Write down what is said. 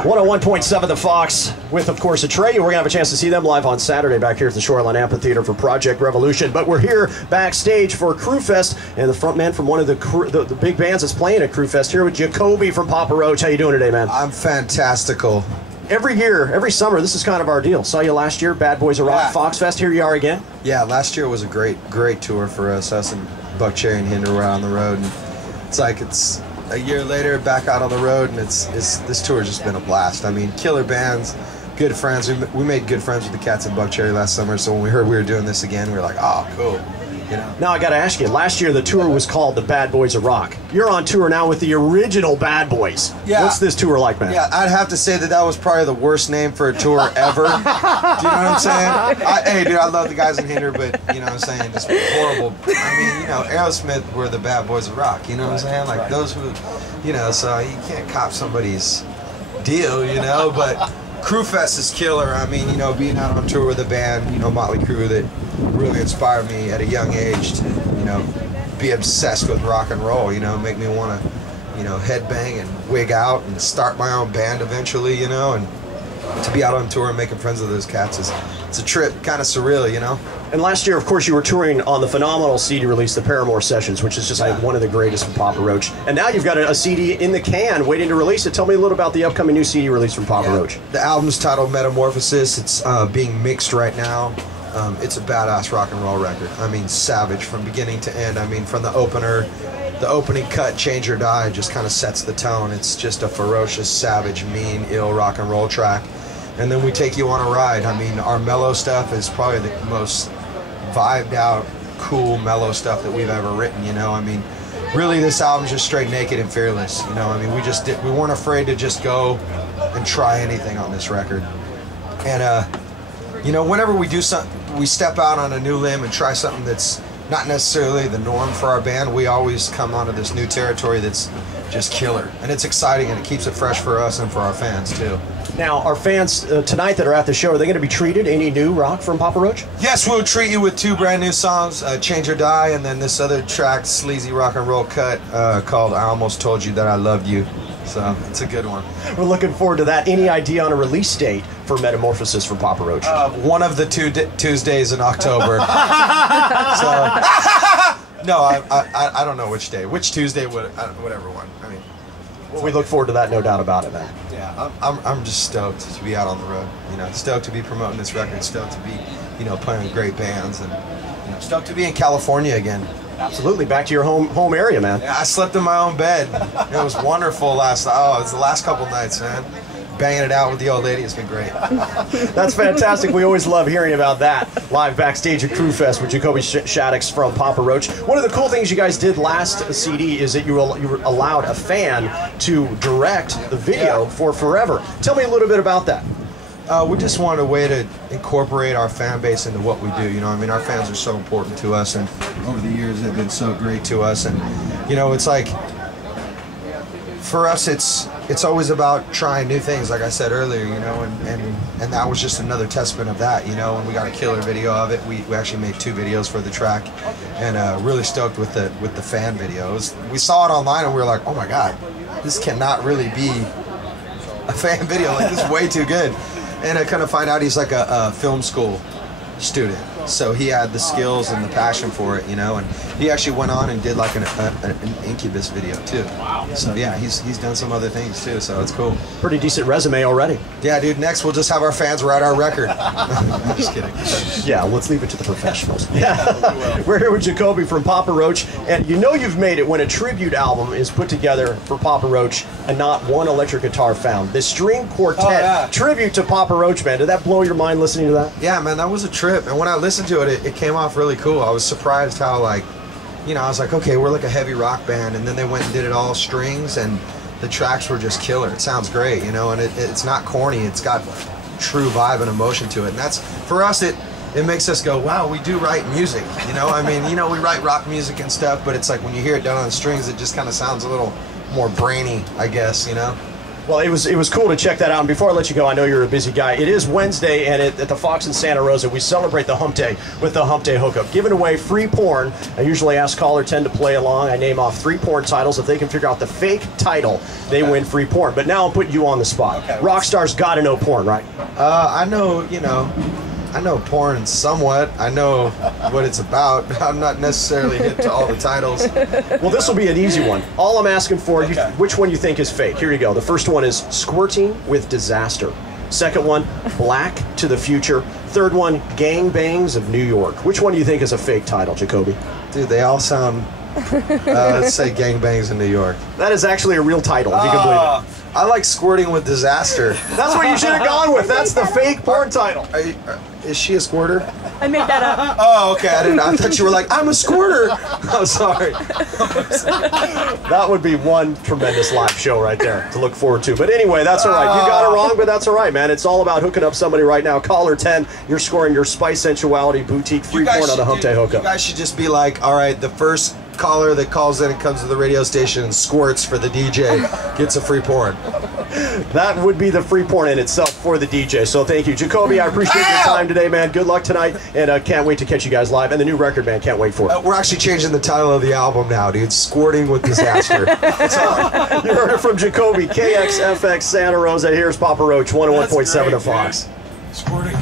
101.7 The Fox with, of course, Atreyu. We're going to have a chance to see them live on Saturday back here at the Shoreline Amphitheater for Project Revolution. But we're here backstage for Crew Fest, and the front man from one of the big bands that's playing at Crew Fest here with Jacoby from Papa Roach. How you doing today, man? I'm fantastical. Every year, every summer, this is kind of our deal. Saw you last year, Bad Boys of Rock, Fox Fest. Here you are again. Yeah, last year was a great tour for us. Us and Buck Cherry and Hinder were out on the road, and it's a year later back out on the road, and this tour has just been a blast. I mean, killer bands, good friends. We made good friends with the cats in Buck Cherry last summer, so when we heard we were doing this again, we were like, oh, cool. You know? Now I got to ask you, last year the tour was called the Bad Boys of Rock. You're on tour now with the original Bad Boys. Yeah. What's this tour like, man? Yeah, I'd have to say that was probably the worst name for a tour ever. Do you know what I'm saying? Hey, dude, I love the guys in Hinder, but you know what I'm saying, just horrible. I mean, you know, Aerosmith were the Bad Boys of Rock. You know what I'm saying? Like those who, you know, so you can't cop somebody's deal, you know, but Crew Fest is killer. I mean, you know, being out on tour with a band, you know, Motley Crue, that really inspired me at a young age to, you know, be obsessed with rock and roll, you know, make me want to, you know, headbang and wig out and start my own band eventually, you know, and to be out on tour and making friends with those cats it's a trip, kind of surreal, you know. And last year, of course, you were touring on the phenomenal CD release, the Paramore Sessions, which is just like one of the greatest from Papa Roach. And now you've got a CD in the can waiting to release it. Tell me a little about the upcoming new CD release from Papa Roach. The album's titled Metamorphosis. It's being mixed right now. It's a badass rock and roll record. I mean, savage from beginning to end. I mean, from the opening cut, Change or Die, just kind of sets the tone. It's just a ferocious, savage, mean, ill rock and roll track. And then we take you on a ride. I mean, our mellow stuff is probably the most vibed out, cool, mellow stuff that we've ever written, you know. I mean, really, this album's just straight naked and fearless, you know. I mean, we weren't afraid to just go and try anything on this record. And, you know, whenever we do something, we step out on a new limb and try something that's not necessarily the norm for our band, we always come onto this new territory that's just killer. And it's exciting, and it keeps it fresh for us and for our fans, too. Now, our fans tonight that are at the show, are they going to be treated any new rock from Papa Roach? Yes, we'll treat you with 2 brand new songs, Change or Die, and then this other track, sleazy rock and roll cut called I Almost Told You That I Loved You. So it's a good one. We're looking forward to that. Any idea on a release date for Metamorphosis from Papa Roach? One of the Tuesdays in October. So, no, I don't know which day. Which Tuesday, whatever one. I mean, well, we look forward to that, no doubt about it, man. Yeah, I'm just stoked to be out on the road. You know, stoked to be promoting this record. Stoked to be, you know, playing with great bands, and you know, stoked to be in California again. Absolutely, back to your home area, man. Yeah, I slept in my own bed. It was wonderful it was the last couple nights, man. Banging it out with the old lady has been great. That's fantastic. We always love hearing about that. Live backstage at Crew Fest with Jacoby Shaddix from Papa Roach. One of the cool things you guys did last CD is that you allowed a fan to direct the video for Forever. Tell me a little bit about that. We just wanted a way to incorporate our fan base into what we do. You know, I mean, our fans are so important to us, and over the years they've been so great to us. And you know, it's like, for us, it's always about trying new things, like I said earlier. You know, and that was just another testament of that. You know, and we got a killer video of it. We actually made 2 videos for the track, and really stoked with the fan videos. We saw it online and we were like, oh my God, this cannot really be a fan video. Like, this is way too good. And I kind of find out he's like a film school student, so he had the skills and the passion for it, you know. And he actually went on and did like an Incubus video too. Wow. So yeah, he's done some other things too, so it's cool. Pretty decent resume already. Yeah, dude. Next, we'll just have our fans write our record. I'm just kidding. Yeah, let's leave it to the professionals. Yeah, we're here with Jacoby from Papa Roach, and you know you've made it when a tribute album is put together for Papa Roach and not one electric guitar found. The string quartet tribute to Papa Roach, man. Did that blow your mind listening to that? Yeah, man, that was a trip. And when I listened to it, it came off really cool. I was surprised how, like, you know, I was like, okay, we're like a heavy rock band, and then they went and did it all strings, and the tracks were just killer. It sounds great, you know, and it's not corny. It's got true vibe and emotion to it. And that's, for us, it makes us go, wow, we do write music, you know? I mean, you know, we write rock music and stuff, but it's like when you hear it done on strings, it just kind of sounds a little more brainy, I guess, you know? Well, it was cool to check that out. And before I let you go, I know you're a busy guy. It is Wednesday, and at the Fox in Santa Rosa, we celebrate the Hump Day with the Hump Day Hookup, giving away free porn. I usually ask caller 10 to play along. I name off 3 porn titles. If they can figure out the fake title, they win free porn. But now I'm putting you on the spot. Okay. Rockstar's got to know porn, right? I know, I know porn somewhat. I know what it's about. I'm not necessarily hip to all the titles. Well, this will be an easy one. All I'm asking for, Okay. which one you think is fake. Here you go. The first one is Squirting with Disaster. Second one, Black to the Future. Third one, Gangbangs of New York. Which one do you think is a fake title, Jacoby? Dude, they all sound, let's say Gangbangs in New York. That is actually a real title, if you can believe it. I like Squirting with Disaster. That's what you should have gone with. That's the fake porn title. Is she a squirter? I made that up. Oh, okay. I thought you were like, I'm a squirter. Oh, sorry. That would be one tremendous live show right there to look forward to. But anyway, that's all right. You got it wrong, but that's all right, man. It's all about hooking up somebody right now. Caller 10, you're scoring your Spice Sensuality Boutique free porn on the Hump Day You Hookup. guys should just be like, all right, the first caller that calls in and comes to the radio station and squirts for the DJ gets a free porn. That would be the free porn in itself for the DJ. So thank you. Jacoby, I appreciate your time today, man. Good luck tonight, and can't wait to catch you guys live. And the new record, man, can't wait for it. We're actually changing the title of the album now, dude. Squirting with Disaster. That's all. You heard it from Jacoby, KXFX Santa Rosa. Here's Papa Roach, 101.7 of Fox. Squirting.